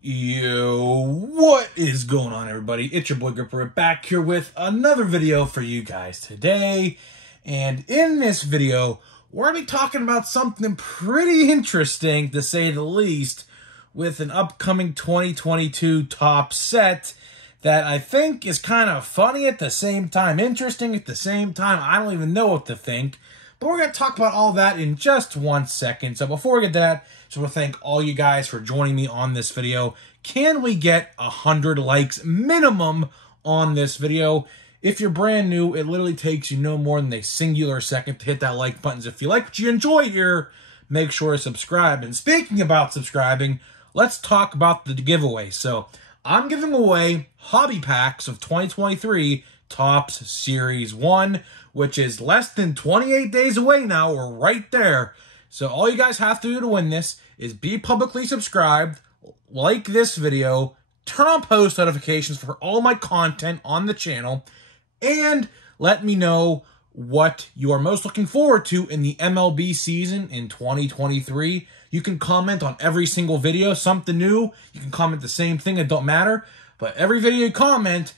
Yo, what is going on, everybody? It's your boy Gripper back here with another video for you guys today. And in this video, we're going to be talking about something pretty interesting, to say the least, with an upcoming 2022 top set that I think is kind of funny at the same time, interesting at the same time. I don't even know what to think. But we're going to talk about all that in just 1 second. So before we get to that, I just want to thank all you guys for joining me on this video. Can we get 100 likes minimum on this video? If you're brand new, it literally takes you no more than a singular second to hit that like button. If you like what you enjoy here, make sure to subscribe. And speaking about subscribing, let's talk about the giveaway. So I'm giving away hobby packs of 2023 Topps Series 1, which is less than 28 days away now. We're right there. So all you guys have to do to win this is be publicly subscribed, like this video, turn on post notifications for all my content on the channel, and let me know what you are most looking forward to in the MLB season in 2023. You can comment on every single video, something new. You can comment the same thing, it don't matter. But every video you comment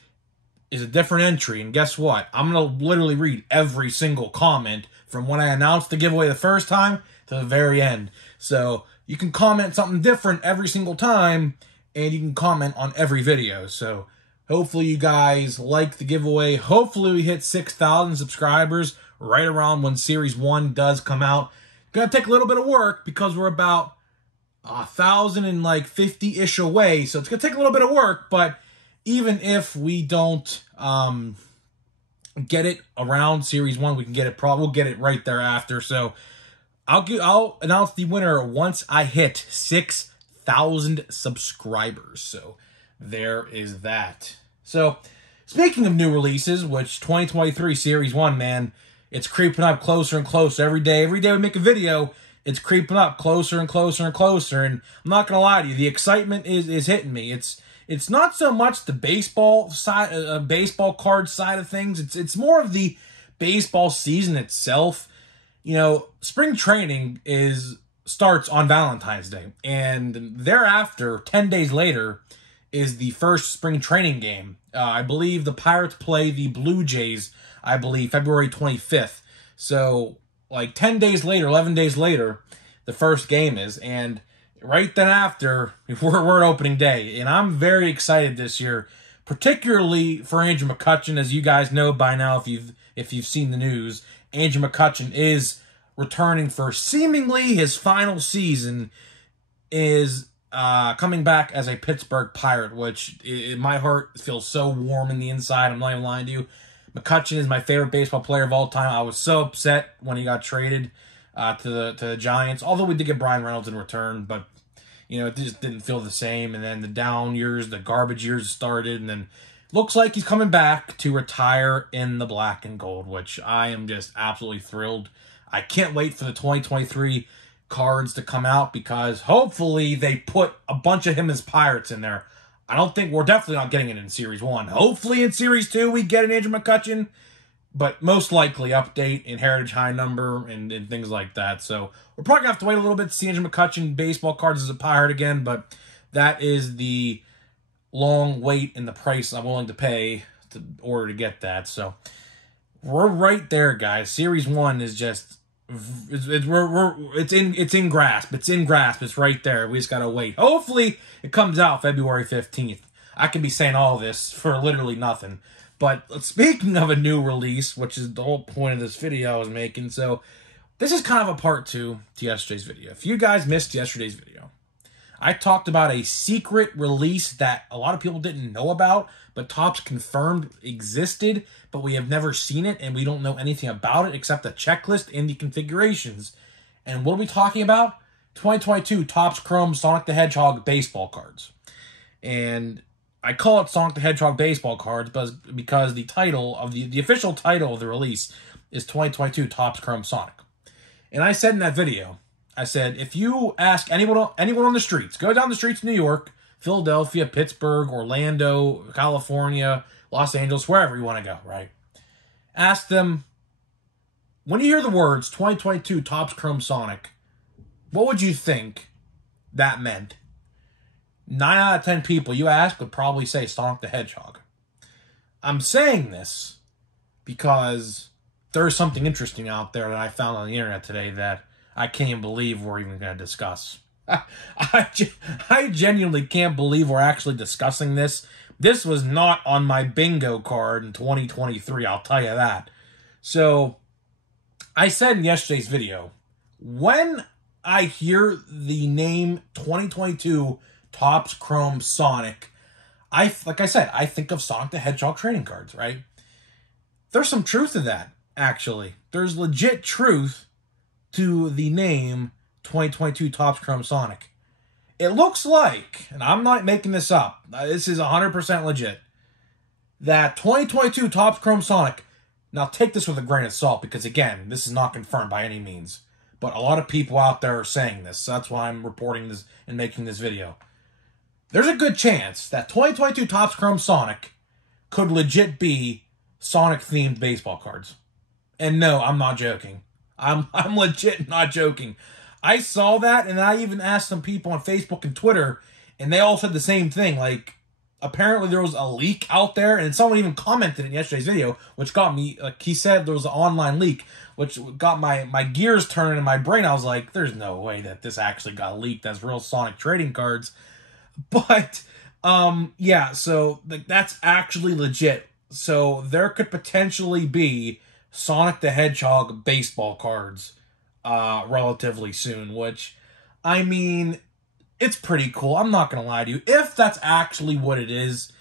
is a different entry. And guess what? I'm going to literally read every single comment from when I announced the giveaway the first time to the very end. So you can comment something different every single time, and you can comment on every video. So hopefully you guys like the giveaway. Hopefully we hit 6,000 subscribers right around when Series 1 does come out. Gonna take a little bit of work because we're about 1,050-ish away. So it's gonna take a little bit of work, but even if we don't get it around Series 1, we can get it. We'll get it right thereafter. So I'll announce the winner once I hit 6,000 subscribers. So there is that. So speaking of new releases, which 2023 Series 1, man, it's creeping up closer and closer every day. Every day we make a video, it's creeping up closer and closer and closer. And I'm not gonna lie to you, the excitement is hitting me. It's not so much the baseball side, baseball card side of things. It's more of the baseball season itself. You know, spring training starts on Valentine's Day, and thereafter, 10 days later, is the first spring training game. I believe the Pirates play the Blue Jays, I believe, February 25th. So, like 10 days later, 11 days later, the first game is, and right then after, we're at opening day, and I'm very excited this year, particularly for Andrew McCutchen. As you guys know by now, if you've seen the news, Andrew McCutchen is returning for seemingly his final season, is coming back as a Pittsburgh Pirate, which my heart feels so warm in the inside. I'm not even lying to you. McCutchen is my favorite baseball player of all time. I was so upset when he got traded to the Giants, although we did get Brian Reynolds in return, but you know, it just didn't feel the same. And then the down years, the garbage years started, and then looks like he's coming back to retire in the black and gold, which I am just absolutely thrilled. I can't wait for the 2023 cards to come out, because hopefully they put a bunch of him as Pirates in there. I don't think we're definitely not getting it in Series 1. Hopefully in Series 2 we get an Andrew McCutchen, but most likely update in Heritage High Number and things like that. So we're probably going to have to wait a little bit to see Andrew McCutchen baseball cards as a Pirate again, but that is the long wait and the price I'm willing to pay in order to get that. So we're right there, guys. Series 1 is just, it's in grasp. It's in grasp. It's right there. We just got to wait. Hopefully it comes out February 15th. I could be saying all this for literally nothing. But speaking of a new release, which is the whole point of this video I was making, so this is kind of a part 2 to yesterday's video. If you guys missed yesterday's video, I talked about a secret release that a lot of people didn't know about, but Topps confirmed existed, but we have never seen it, and we don't know anything about it except the checklist and the configurations. And what are we talking about? 2022 Topps Chrome Sonic the Hedgehog baseball cards. And I call it Sonic the Hedgehog baseball cards because the title of the official title of the release is 2022 Topps Chrome Sonic. And I said in that video, I said, if you ask anyone on the streets, go down the streets of New York, Philadelphia, Pittsburgh, Orlando, California, Los Angeles, wherever you want to go, right? Ask them, when you hear the words 2022 Topps Chrome Sonic, what would you think that meant? 9 out of 10 people you ask would probably say Sonic the Hedgehog. I'm saying this because there's something interesting out there that I found on the internet today that I can't even believe we're even going to discuss. I genuinely can't believe we're actually discussing this. This was not on my bingo card in 2023, I'll tell you that. So, I said in yesterday's video, when I hear the name 2022 Topps Chrome Sonic, like I said, I think of Sonic the Hedgehog trading cards, right? There's some truth to that, actually. There's legit truth to the name 2022 Topps Chrome Sonic. It looks like, and I'm not making this up, this is 100% legit, that 2022 Topps Chrome Sonic, now take this with a grain of salt because, again, this is not confirmed by any means, but a lot of people out there are saying this, so that's why I'm reporting this and making this video. There's a good chance that 2022 Topps Chrome Sonic could legit be Sonic-themed baseball cards. And no, I'm not joking. I'm legit not joking. I saw that, and I even asked some people on Facebook and Twitter, and they all said the same thing. Like, apparently there was a leak out there, and someone even commented in yesterday's video, which got me, like he said there was an online leak, which got my gears turning in my brain. I was like, there's no way that this actually got leaked as real Sonic trading cards. But, yeah, so that's actually legit. So there could potentially be Sonic the Hedgehog baseball cards relatively soon, which, I mean, it's pretty cool. I'm not going to lie to you. If that's actually what it is,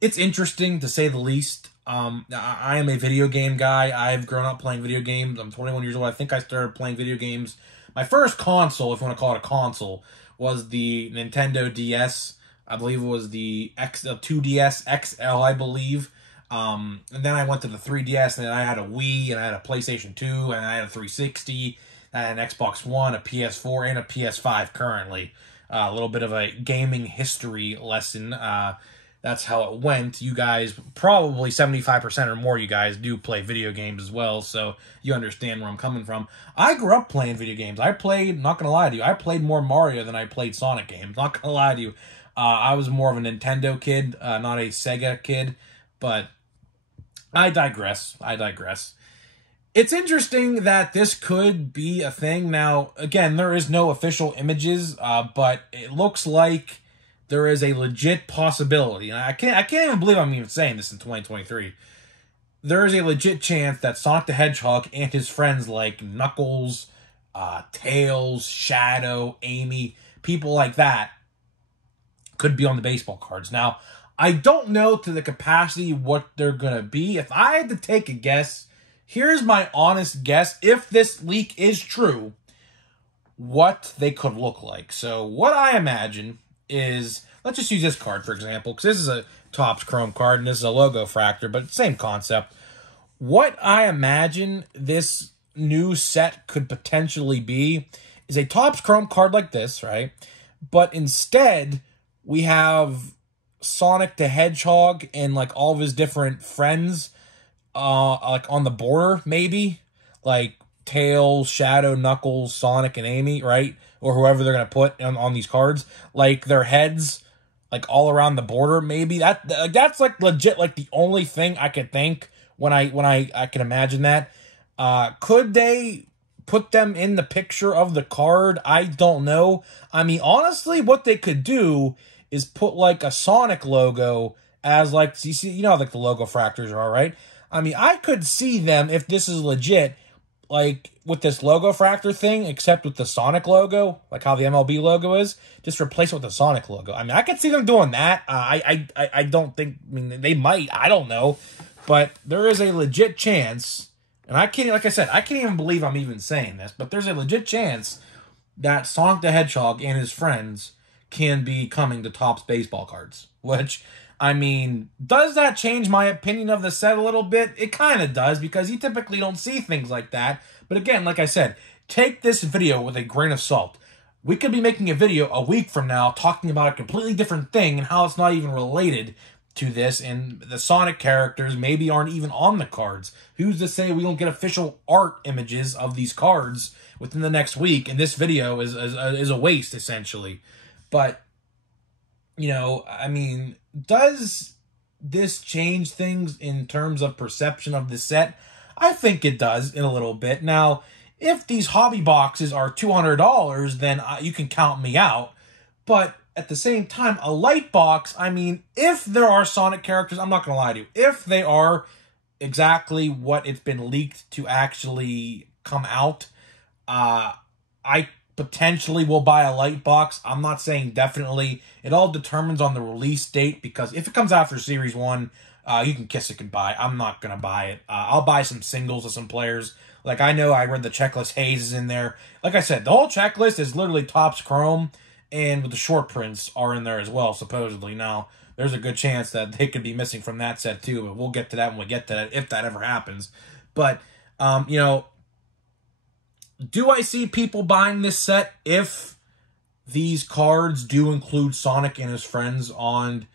it's interesting to say the least. I am a video game guy. I've grown up playing video games. I'm 21 years old. I think I started playing video games. My first console, if you want to call it a console, was the Nintendo DS. I believe it was the 2DS XL, I believe. And then I went to the 3DS, and then I had a Wii, and I had a PlayStation 2, and I had a 360, I had an Xbox One, a PS4, and a PS5 currently. A little bit of a gaming history lesson. That's how it went. You guys, probably 75% or more you guys do play video games as well, so you understand where I'm coming from. I grew up playing video games. I played, not going to lie to you, I played more Mario than I played Sonic games. Not going to lie to you. I was more of a Nintendo kid, not a Sega kid, but I digress. It's interesting that this could be a thing. Now, again, there is no official images, but it looks like there is a legit possibility. And I can't even believe I'm even saying this in 2023. There is a legit chance that Sonic the Hedgehog and his friends like Knuckles, Tails, Shadow, Amy, people like that could be on the baseball cards. Now, I don't know to the capacity what they're going to be. If I had to take a guess, here's my honest guess, if this leak is true, what they could look like. So what I imagine is, let's just use this card, for example, because this is a Topps Chrome card, and this is a logo fractor, but same concept. What I imagine this new set could potentially be is a Topps Chrome card like this, right? But instead, we have Sonic the Hedgehog and like all of his different friends like on the border, maybe like Tails, Shadow, Knuckles, Sonic, and Amy, right? Or whoever they're gonna put on these cards, like their heads like all around the border. Maybe that's like legit, like the only thing I could think when I can imagine that. Could they put them in the picture of the card? I don't know. I mean, honestly, what they could do is put like a Sonic logo as like, you know how like the logo fractors are, right? I mean, I could see them, if this is legit, like with this logo fractor thing, except with the Sonic logo, like how the MLB logo is, just replace it with the Sonic logo. I mean, I could see them doing that. I don't think, I mean, they might, I don't know, but there is a legit chance, and I can't, like I said, I can't even believe I'm even saying this, but there's a legit chance that Sonic the Hedgehog and his friends can be coming to Topps baseball cards, which, I mean, does that change my opinion of the set a little bit? It kind of does, because you typically don't see things like that. But again, like I said, take this video with a grain of salt. We could be making a video a week from now talking about a completely different thing and how it's not even related to this, and the Sonic characters maybe aren't even on the cards. Who's to say we don't get official art images of these cards within the next week, and this video is a waste, essentially. But You know, I mean, does this change things in terms of perception of the set? I think it does in a little bit. Now, if these hobby boxes are $200, then you can count me out. But at the same time, a light box, I mean, if there are Sonic characters, I'm not going to lie to you, if they are exactly what it's been leaked to actually come out, I potentially will buy a light box. I'm not saying definitely. It all determines on the release date, because if it comes out for Series 1, you can kiss it goodbye. I'm not going to buy it. I'll buy some singles of some players. Like, I know I read the checklist, Hayes is in there. Like I said, the whole checklist is literally Topps Chrome, and with the short prints are in there as well, supposedly. Now, there's a good chance that they could be missing from that set too, but we'll get to that when we get to that, if that ever happens. But, you know, do I see people buying this set if these cards do include Sonic and his friends on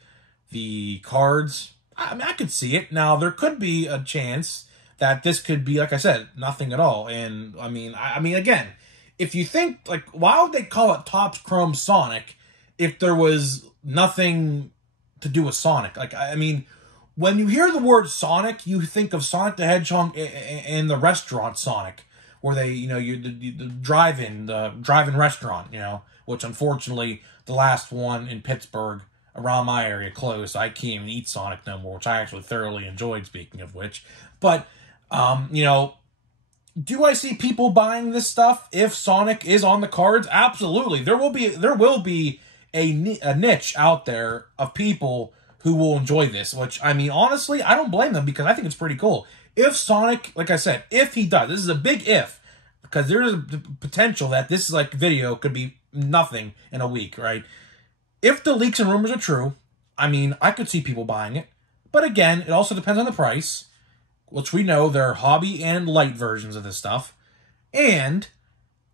the cards? I mean, I could see it. Now, there could be a chance that this could be, like I said, nothing at all. And, I mean, again, if you think, like, why would they call it Topps Chrome Sonic if there was nothing to do with Sonic? Like, I mean, when you hear the word Sonic, you think of Sonic the Hedgehog and the restaurant Sonic, where they, you know, the drive-in restaurant, you know, which unfortunately the last one in Pittsburgh around my area closed. I can't even eat Sonic no more, which I actually thoroughly enjoyed, speaking of which. But, you know, do I see people buying this stuff if Sonic is on the cards? Absolutely. There will be a niche out there of people who will enjoy this, which, I mean, honestly, I don't blame them, because I think it's pretty cool. If Sonic, like I said, if he does, this is a big if, because there's a potential that this like video could be nothing in a week, right? If the leaks and rumors are true, I mean, I could see people buying it. But again, it also depends on the price, which we know there are hobby and light versions of this stuff. And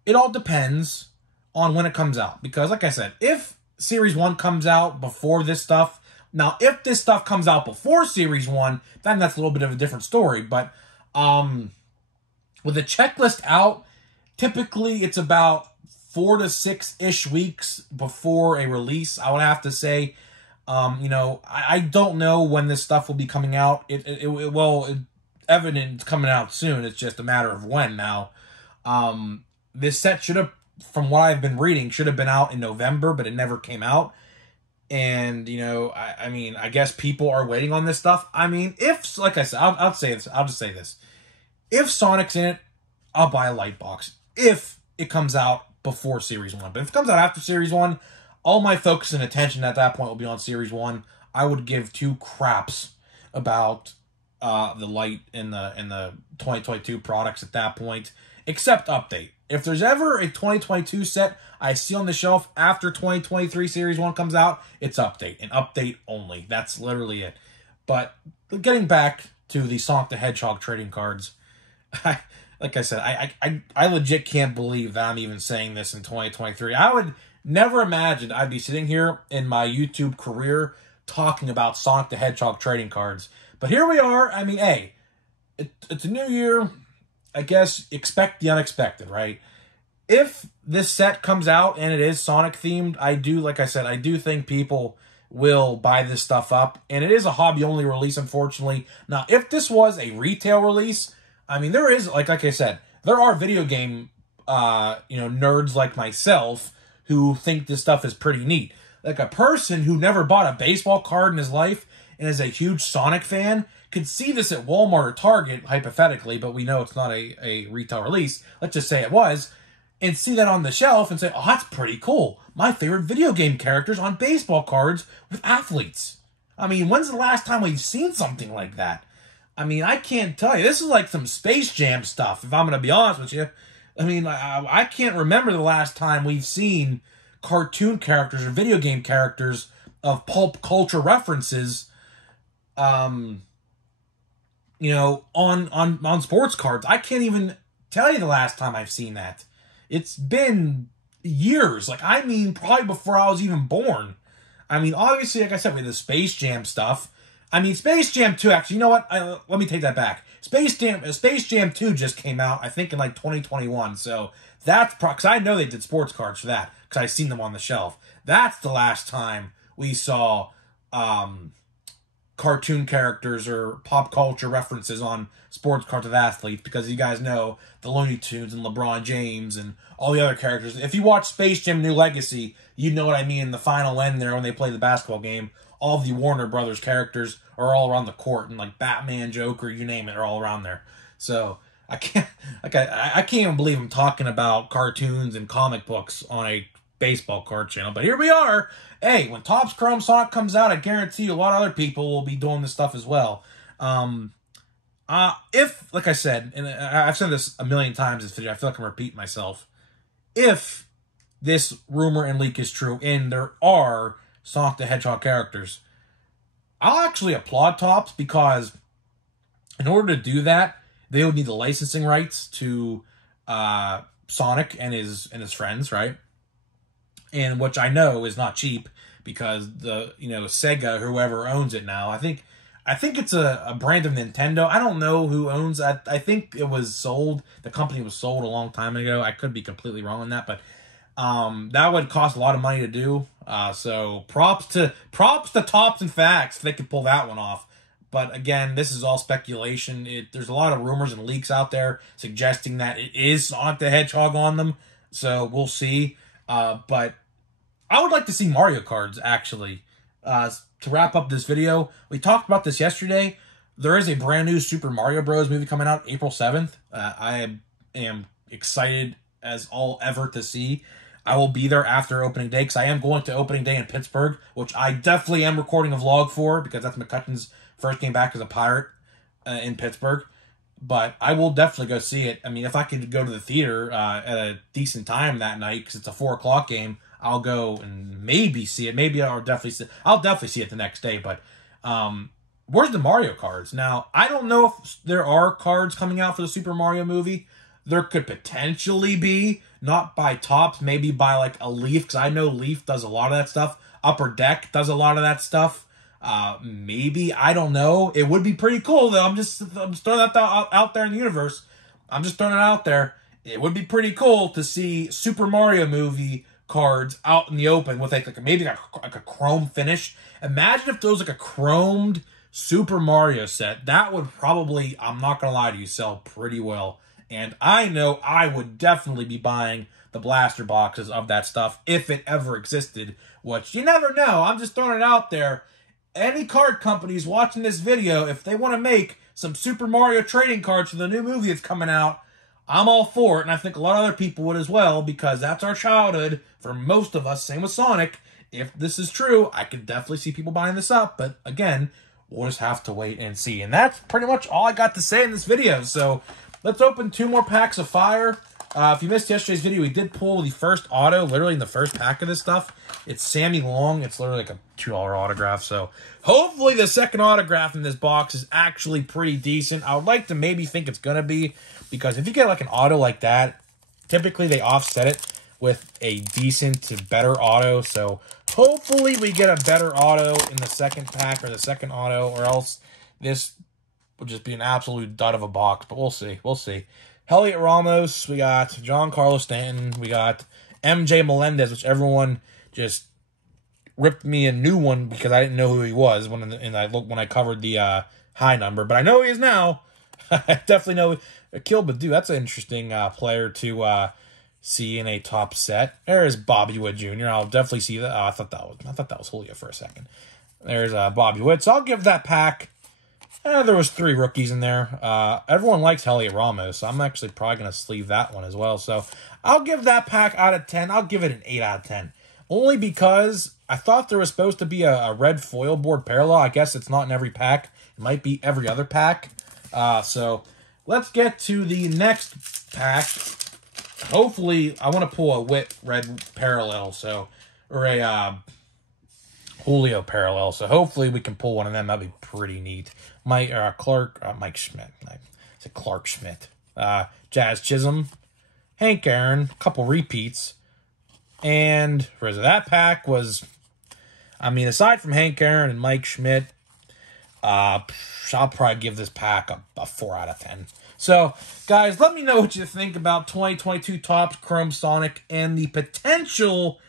it all depends on when it comes out. Because, like I said, if Series 1 comes out before this stuff, now, if this stuff comes out before Series 1, then that's a little bit of a different story. But with the checklist out, typically it's about 4 to 6-ish weeks before a release, I would have to say. You know, I don't know when this stuff will be coming out. It's evident it's coming out soon. It's just a matter of when now. This set should have, from what I've been reading, should have been out in November, but it never came out. And, you know, I mean, I guess people are waiting on this stuff. I mean, if, like I said, I'll say this. I'll just say this. If Sonic's in it, I'll buy a light box. If it comes out before Series 1. But if it comes out after Series 1, all my focus and attention at that point will be on Series 1. I would give two craps about the light in the 2022 products at that point, except update. If there's ever a 2022 set I see on the shelf after 2023 Series 1 comes out, it's update, and update only. That's literally it. But getting back to the Sonic the Hedgehog trading cards, like I said, I legit can't believe that I'm even saying this in 2023. I would never imagine I'd be sitting here in my YouTube career talking about Sonic the Hedgehog trading cards. But here we are. I mean, hey, it's a new year. I guess expect the unexpected, right? If this set comes out and it is Sonic themed, like I said, I do think people will buy this stuff up. And it is a hobby-only release, unfortunately. Now, if this was a retail release, I mean, there is, like I said, there are video game, nerds like myself who think this stuff is pretty neat. Like a person who never bought a baseball card in his life and is a huge Sonic fan could see this at Walmart or Target, hypothetically, but we know it's not a retail release. Let's just say it was, and see that on the shelf and say, oh, that's pretty cool. My favorite video game characters on baseball cards with athletes. I mean, when's the last time we've seen something like that? I mean, I can't tell you. This is like some Space Jam stuff, if I'm going to be honest with you. I mean, I can't remember the last time we've seen cartoon characters or video game characters of pulp culture references, on sports cards. I can't even tell you the last time I've seen that. It's been years. Like, I mean, probably before I was even born. I mean, obviously, like I said, with the Space Jam stuff. I mean, Space Jam 2, actually, you know what? Let me take that back. Space Jam 2 just came out, I think, in like 2021. So that's because I know they did sports cards for that because I've seen them on the shelf. That's the last time we saw cartoon characters or pop culture references on sports cards with athletes, because you guys know the Looney Tunes and LeBron James and all the other characters. If you watch Space Jam New Legacy, you know what I mean. The final end there when they play the basketball game, all the Warner Brothers characters are all around the court, and like Batman, Joker, you name it, are all around there. So I can't even believe I'm talking about cartoons and comic books on a baseball card channel, but here we are. Hey, when Topps Chrome Sonic comes out, I guarantee you a lot of other people will be doing this stuff as well. If, like I said, and I've said this a million times in this video, I feel like I'm repeating myself. If this rumor and leak is true, and there are Sonic the Hedgehog characters, I'll actually applaud Topps, because in order to do that, they would need the licensing rights to Sonic and his friends, right? And which I know is not cheap, because the Sega, whoever owns it now, I think it's a brand of Nintendo. I don't know who owns that. I think it was sold. The company was sold a long time ago. I could be completely wrong on that, but that would cost a lot of money to do. So props to Topps and Facts if they could pull that one off. But again, this is all speculation. There's a lot of rumors and leaks out there suggesting that it is Sonic the Hedgehog on them. So we'll see. But I would like to see Mario cards, actually. To wrap up this video, we talked about this yesterday. There is a brand new Super Mario Bros. Movie coming out April 7th. I am excited as all ever to see. I will be there after opening day, because I am going to opening day in Pittsburgh, which I definitely am recording a vlog for, because that's McCutcheon's first game back as a Pirate in Pittsburgh. But I will definitely go see it. I mean, if I could go to the theater at a decent time that night, because it's a 4 o'clock game, I'll go and maybe see it. Maybe I'll definitely see it the next day. But where's the Mario cards? Now, I don't know if there are cards coming out for the Super Mario movie. There could potentially be, not by Topps, maybe by like a Leaf, because I know Leaf does a lot of that stuff. Upper Deck does a lot of that stuff. Maybe, I don't know. It would be pretty cool, though. I'm just throwing that out there in the universe. I'm just throwing it out there. It would be pretty cool to see Super Mario movie cards out in the open with like maybe like a chrome finish. Imagine if there was like a chromed Super Mario set. That would probably, I'm not gonna lie to you, sell pretty well. And I know I would definitely be buying the blaster boxes of that stuff if it ever existed, which you never know. I'm just throwing it out there. Any card companies watching this video, if they want to make some Super Mario trading cards for the new movie that's coming out, I'm all for it, and I think a lot of other people would as well, because that's our childhood for most of us. Same with Sonic. If this is true, I could definitely see people buying this up, but again, we'll just have to wait and see. And that's pretty much all I got to say in this video. So let's open 2 more packs of fire. If you missed yesterday's video, we did pull the first auto, literally in the first pack of this stuff. It's Sammy Long. It's literally like a $2 autograph. So hopefully the second autograph in this box is actually pretty decent. I would like to maybe think it's going to be, because if you get like an auto like that, typically they offset it with a decent to better auto. So hopefully we get a better auto in the second pack or the second auto, or else this will just be an absolute dud of a box. But we'll see. We'll see. Heliot Ramos, we got Giancarlo Stanton, we got MJ Melendez, which everyone just ripped me a new one because I didn't know who he was when I covered the high number, but I know he is now. I definitely know Akil Badu. That's an interesting player to see in a top set. There's Bobby Wood Jr. I'll definitely see that. I thought that was Julio for a second. There's Bobby Wood. So I'll give that pack. There was 3 rookies in there. Everyone likes Heliot Ramos, so I'm actually probably going to sleeve that one as well. So I'll give that pack out of 10. I'll give it an 8 out of 10. Only because I thought there was supposed to be a red foil board parallel. I guess it's not in every pack. It might be every other pack. So let's get to the next pack. Hopefully, I want to pull a Witt red parallel, or a Julio parallel. So hopefully we can pull one of them. That'd be pretty neat. Mike Schmidt. I said Clark Schmidt. Jazz Chisholm. Hank Aaron. A couple repeats. And for that pack was, I mean, aside from Hank Aaron and Mike Schmidt, I'll probably give this pack a 4 out of 10. So, guys, let me know what you think about 2022 Topps Chrome Sonic and the potential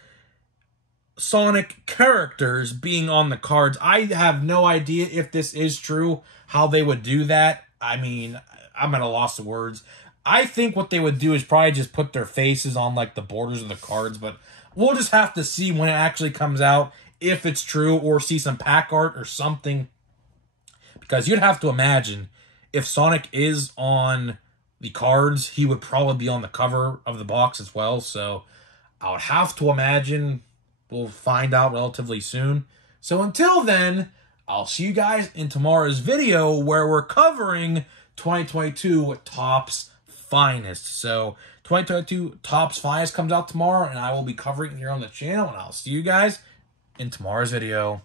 Sonic characters being on the cards. I have no idea if this is true, how they would do that. I mean, I'm at a loss of words. I think what they would do is probably just put their faces on like the borders of the cards, but we'll just have to see when it actually comes out if it's true, or see some pack art or something. Because you'd have to imagine if Sonic is on the cards, he would probably be on the cover of the box as well. So I would have to imagine we'll find out relatively soon. So until then, I'll see you guys in tomorrow's video where we're covering 2022 Topps Finest. So 2022 Topps Finest comes out tomorrow, and I will be covering it here on the channel, and I'll see you guys in tomorrow's video.